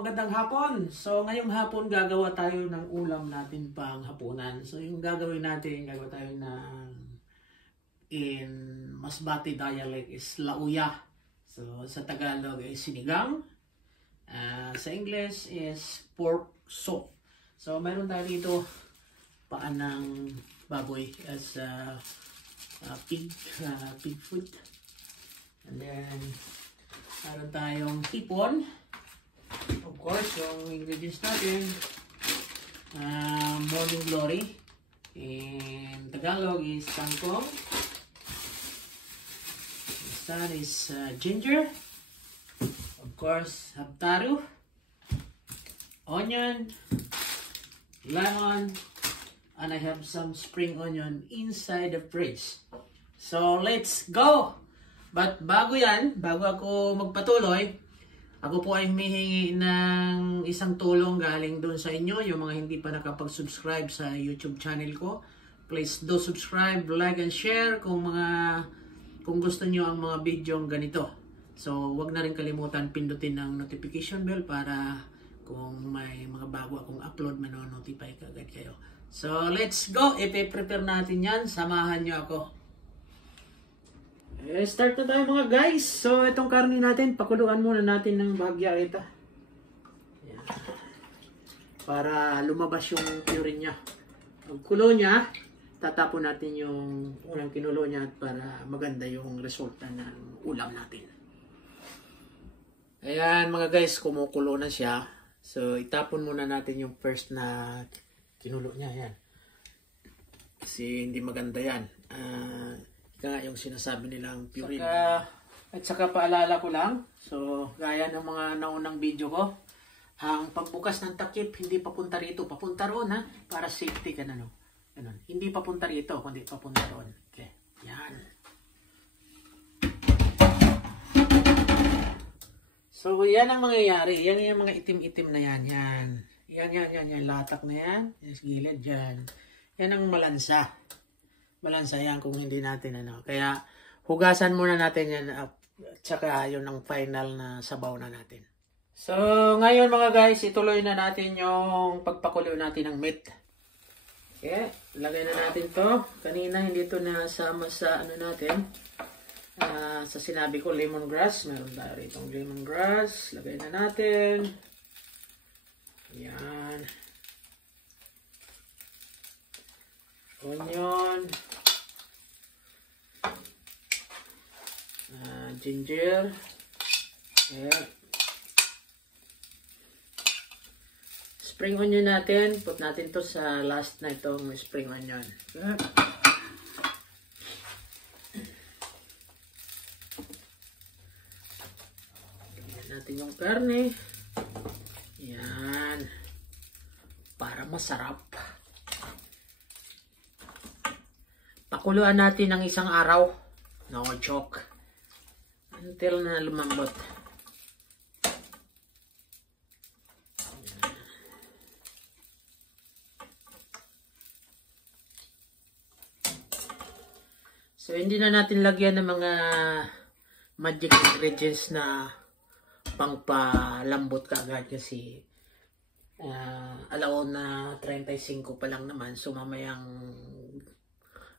magandang hapon. So ngayong hapon gagawa tayo ng ulam natin pang hapunan. So yung gagawin natin, gagawa tayo ng in Masbate dialect is lauya. So sa Tagalog is sinigang. Sa English is pork soup. So meron tayo dito paan ng baboy as pig food. And then meron tayong hipon. Of course, yung ingredients natin, morning glory. In Tagalog is kangkong. That is ginger. Of course, habtaru, onion, lemon, and I have some spring onion inside the fridge. So, let's go! But bago yan, bago ako magpatuloy, ako po ay humihingi ng isang tulong galing doon sa inyo, yung mga hindi pa nakapag-subscribe sa YouTube channel ko. Please do subscribe, like, and share kung gusto nyo ang mga video ganito. So, wag na rin kalimutan pindutin ng notification bell para kung may mga bago akong upload, manonotify kagad kayo. So, let's go! Ipe-prepare natin yan. Samahan nyo ako. Start na tayo mga guys. So itong karne natin, pakuluan muna natin ng bahagya ito. Ayan. Para lumabas yung purine niya. Pag kulo niya, tatapon natin yung unang kinulo niya para maganda yung resulta ng ulam natin. Ayan mga guys, kumukulo na siya. So itapon muna natin yung first na kinulo niya. Ayan. Kasi hindi maganda yan. Kaya yung sinasabi nilang purine. At saka paalala ko lang, so gaya ng mga naunang video ko, ang pagbukas ng takip hindi papunta rito, papunta roon ha, para safety ka na no. Ganun. Hindi papunta rito, kundi papunta roon. Okay, yan. So yan ang mangyayari, yan yung mga itim-itim na yan, yan. Yan, latak na yan, yes, gilid yan. Yan ang malansa. Balansa yan kung hindi natin Kaya hugasan muna natin yan at saka yun ang final na sabaw na natin. So ngayon mga guys, ituloy na natin yung pagpakulo natin ng meat. Okay, lagay na natin to. Kanina hindi to nasama sa natin. Sa sinabi ko lemongrass. Meron tayo rito lemongrass. Lagay na natin. Yan. Onion, ginger, yeah. Spring onion natin, put natin to sa last na itong spring onion. Yeah. Lagyan natin yung karne. Yan. Para masarap. Pakuluan natin ng isang araw. No joke. Until na lumambot. So hindi na natin lagyan ng mga magic ingredients na pangpalambot kaagad kasi alaon na 35 pa lang naman. So mamayang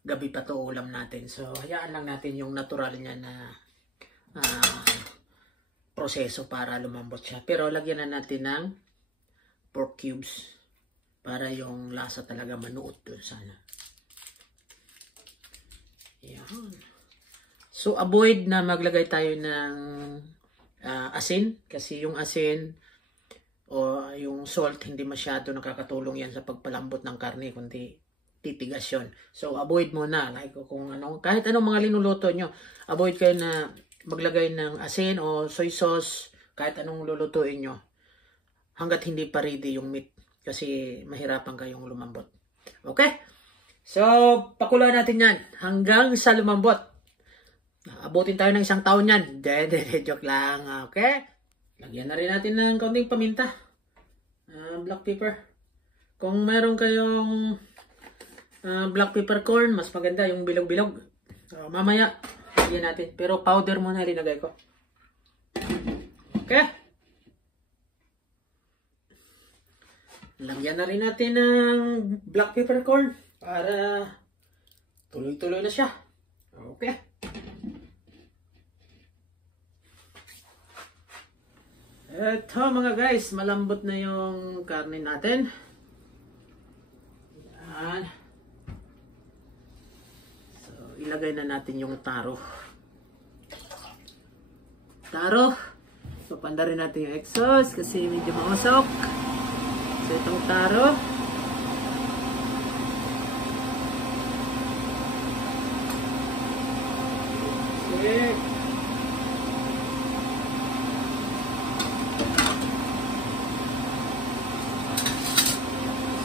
gabi pa to ulam natin. So, hayaan lang natin yung natural niya na proseso para lumambot siya. Pero, lagyan na natin ng pork cubes para yung lasa talaga manuot dun sana. Yan. So, avoid na maglagay tayo ng asin. Kasi yung asin o yung salt, hindi masyado nakakatulong yan sa pagpalambot ng karne, kundi titigas yun. So, avoid muna. Like, kung kahit anong mga linuluto nyo, avoid kayo na maglagay ng asin o soy sauce, kahit anong lulutuin nyo, hanggat hindi pa ready yung meat. Kasi mahirapan kayong lumambot. Okay? So, pakuluan natin yan hanggang sa lumambot. Abutin tayo ng 1 taon yan. Joke lang. Okay? Lagyan na rin natin ng kaunting paminta. Black pepper. Kung meron kayong black peppercorn, mas maganda yung bilog-bilog. So, mamaya, lagyan natin. Pero powder muna linagay ko. Okay? Lagyan na rin natin ng black peppercorn para tuloy-tuloy na siya. Okay. Eto mga guys, malambot na yung karne natin. Yan. So, ilagay na natin yung taro. Papanda rin natin yung exhaust kasi medyo mausok. So, itong taro. Okay.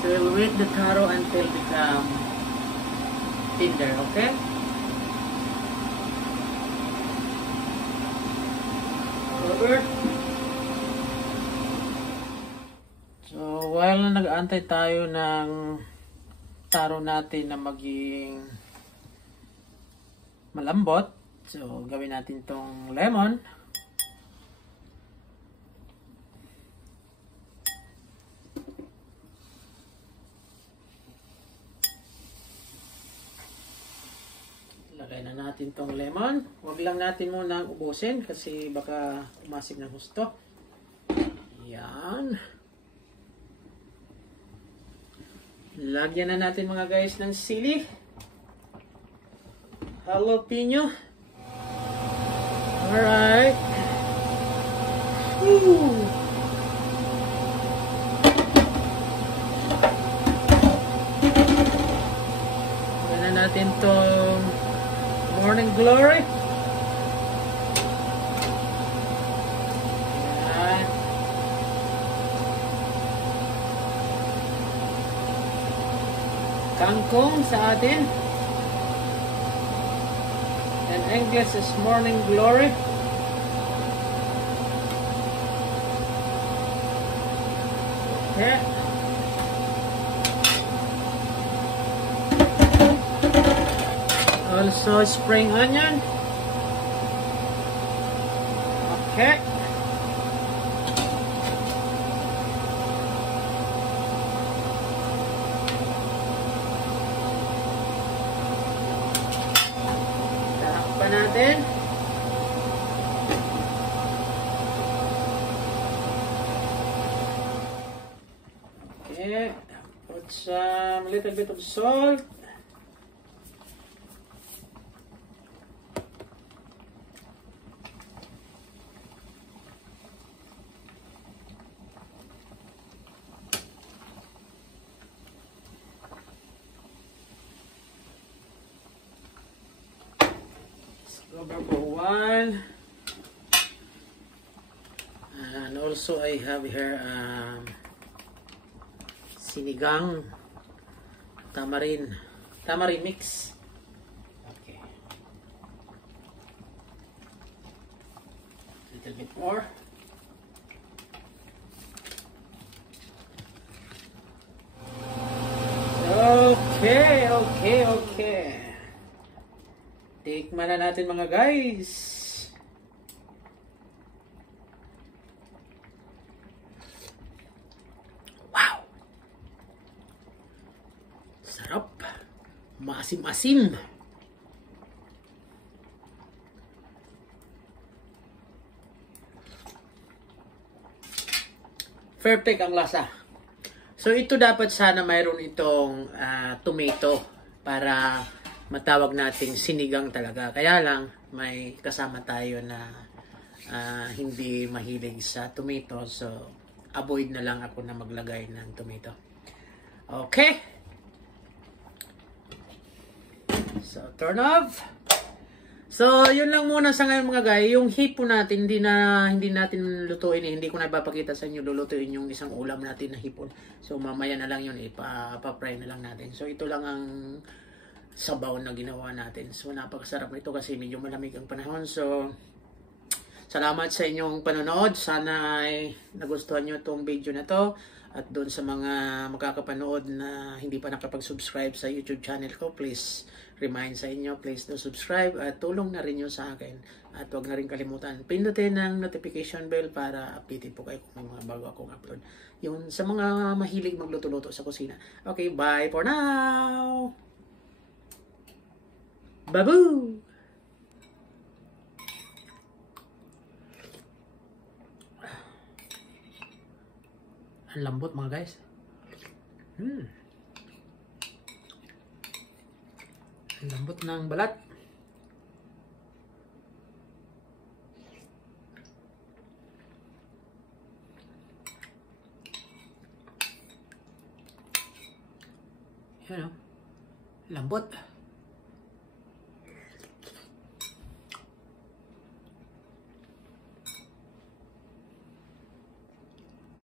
So, we'll wait the taro until become tender, okay? Over. So, while nag-aantay tayo ng taro natin na maging malambot, so, gawin natin tong lemon. Lagay na natin tong lemon. Huwag lang natin muna ubusin kasi baka umasig ng husto. Yan. Lagyan na natin mga guys ng sili. Jalapeno. Alright. Woo! Lagyan na natin tong Morning Glory. Ayan. Kangkong sa atin. In English is Morning Glory. Okay. Also spring onion. Okay. Takpan natin. Okay. Put some little bit of salt. Number 1. And also I have here sinigang tamarind mix. Okay. Little bit more. Okay. Tikman na natin mga guys. Wow! Sarap. Maasim-asim. Perfect ang lasa. So ito dapat sana mayroon itong tomato para matawag nating sinigang talaga. Kaya lang, may kasama tayo na hindi mahilig sa tomato. So, avoid na lang ako na maglagay ng tomato. Okay. So, turn off. So, yun lang muna sa ngayon mga guys. Yung hipon natin, hindi natin lutuin. Hindi ko na ipapakita sa inyo lulutuin yung isang ulam natin na hipon. So, mamaya na lang yun. Ipapray na lang natin. So, ito lang ang sabaw na ginawa natin. So, napakasarap nito kasi medyo malamig ang panahon. So, salamat sa inyong panonood. Sana ay nagustuhan nyo itong video na to. At doon sa mga makakapanood na hindi pa nakapag-subscribe sa YouTube channel ko, please remind sa inyo, please do subscribe at tulong na rin nyo sa akin. At huwag na rin kalimutan, pindutin ang notification bell para updated po kayo kung may mga bago akong upload. Yun, sa mga mahilig magluto-luto sa kusina. Okay, bye for now! Babu! Ang lambot mga guys. Ang lambot ng balat. Yan o. Lambot.